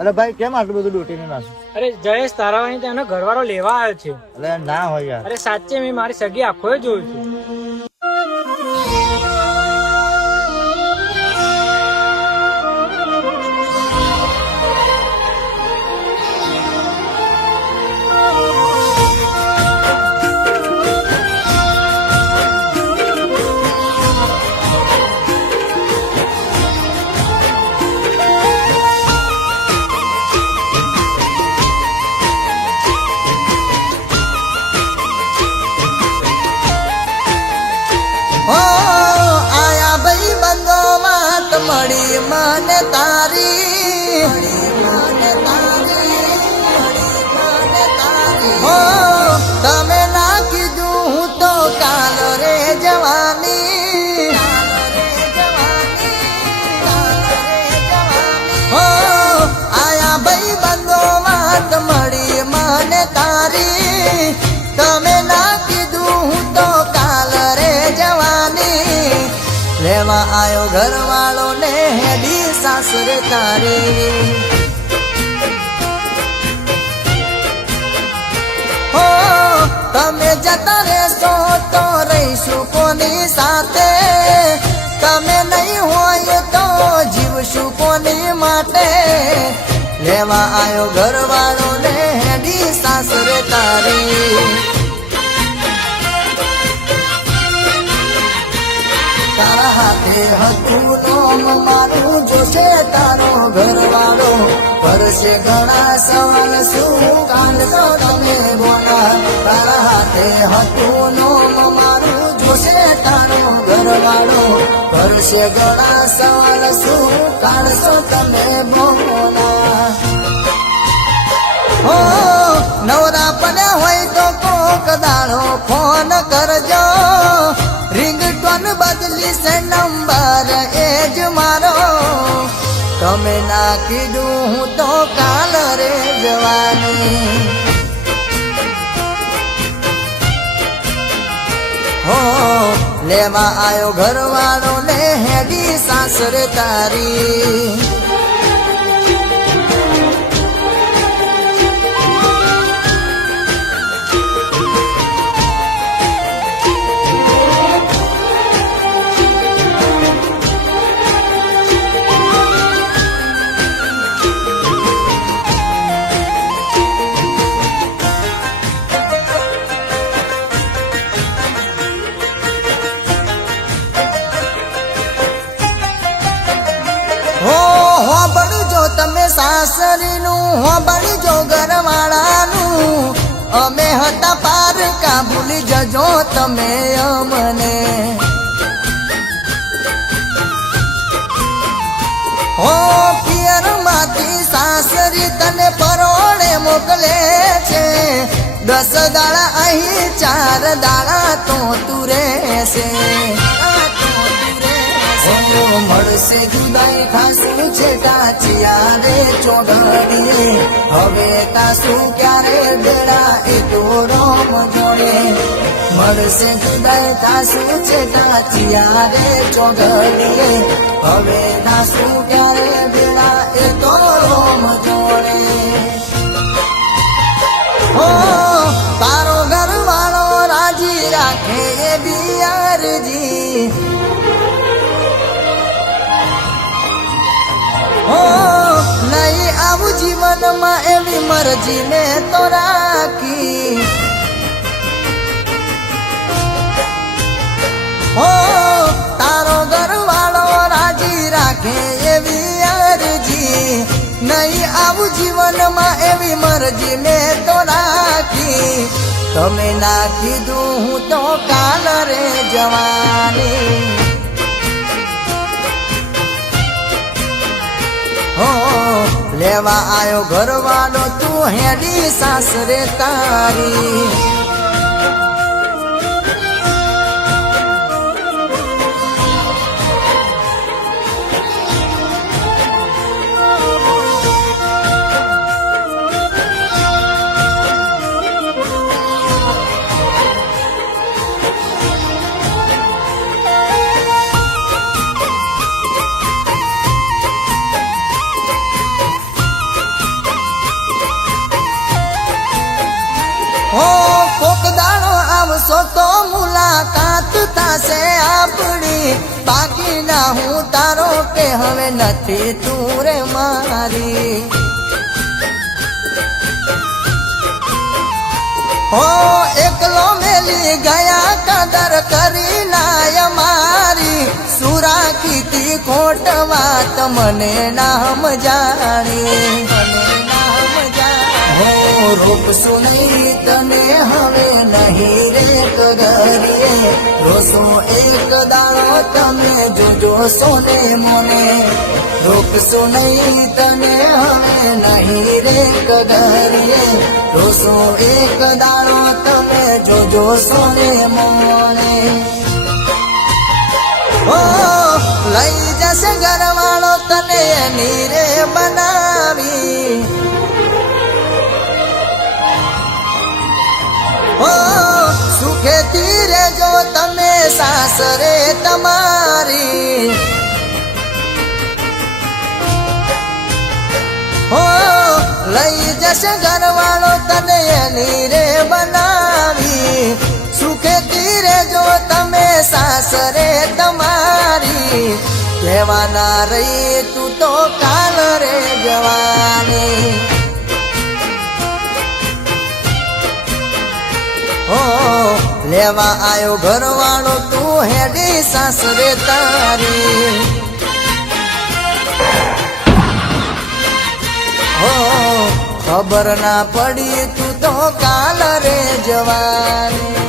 અરે ભાઈ કેમ આટલું બધું લૂંટીને નાખું? અરે જયેશ તારાવાની તેનો ઘરવાળો લેવા આવ્યો છે. અરે ના હોય યાર. અરે સાચે મેં મારી સગી આંખોએ જોયું છે. આયા ભાઈ બંધો વાત મળી મને તારી હો તમે ના કીધું હું તો કાલ રે જવાની હો આયા ભાઈ બંધો વાત મળી મને તારી તમે ના કીધું હું તો કાલ રે જવાની લેવા આયો ઘરવાળો ને હેડી સાસરે તારી હો તમે જતા રહેશો તો રહીશું કોની સાથે તમે નહીં હોય તો જીવશું કોની માટે લેવા આયો ઘરવાળો ને હેડી સાસરે તારી તારા હાથે હતું નામ મારું જોશે તારો ઘરવાળો કરશે ઘણા સવાલ શું કાંડ તો તમે બોલા તારા હાથે હતું નામ મારું જોશે તારો ઘરવાળો કરશે ઘણા સવાલ શું કાઢશો તમે બોલા હો નવરા પડ્યા હોય તો કોક દાડો ફોન કરજો રિંગટોન બદલી છે નંબર એ જ મારો તમે ના કીધું હું તો કાલ રે જવાની હો લેવા આયો ઘરવાળો ને હેડી સાસરે તારી તમે સાસરીનું હોબળજો ઘરવાળાનું અમે હતા પારકા ભૂલી જજો તમે અમને હો પિયર માંથી સાસરી તને પરોળે મોકલે છે 10 દાડા અહીં 4 દાડા તો તું રહેશે મળશે જુદાઈ ખાસું છે કાચિયા રે ચોગડીએ હવે કાસું ક્યારે બેડા એ તો રોમ જોડે મળશે જુદાઈ ખાસું છે કાચિયા રે ચોગડીએ હવે કાસું ક્યારે બેડા એ તો રોમ જોડે હો તારો ઘરવાળો રાજી રાખે એ બિયારજી હો નહીં આવું જીવનમાં એવી મરજી ને તો રાખી હો તારો ઘરવાળો રાજી રાખે એવી અરજી નહીં આવું જીવનમાં એવી મરજી ને તો રાખી તમે ના કીધું હું તો કાલ રે જવાની હો લેવા આયો ઘરવાળો તું હેડી સાસરે તારી આવશો તો મુલાકાત થશે આપણી, બાકી ના હું તારો કે હવે નથી તું રે મારી. હો એકલો મેલી ગયા કદર કરી નાય મારી, સુરાખીતી ખોટ વાત મને નામ જાણી, મને નામ જાણી. હો રોકશું નહીં તને હવે નહીં રે કગરીએ, રોસો એક દાડો તમે જોજો સોને મોને, રોકશું નહીં તને હવે નહીં રે કગરીએ, રોસો એક દાડો તમે જોજો સોને મોને. ઓ લઈ જશે ઘરવાળો તને એની રે બનાવી, ઓ સુખેથી રહેજો તમે સાસરે તમારી. હો લઈ જશે ઘરવાળો તને એની રે બનાવી, સુખેથી રહેજો તમે સાસરે તમારી. કહેવાના રહી તું તો કાલ રે જવાની. હો લેવા આયો ઘરવાળો તું હેડી સાસરે તારી. હો ખબર ના પડી તું તો કાલ રે જવાની.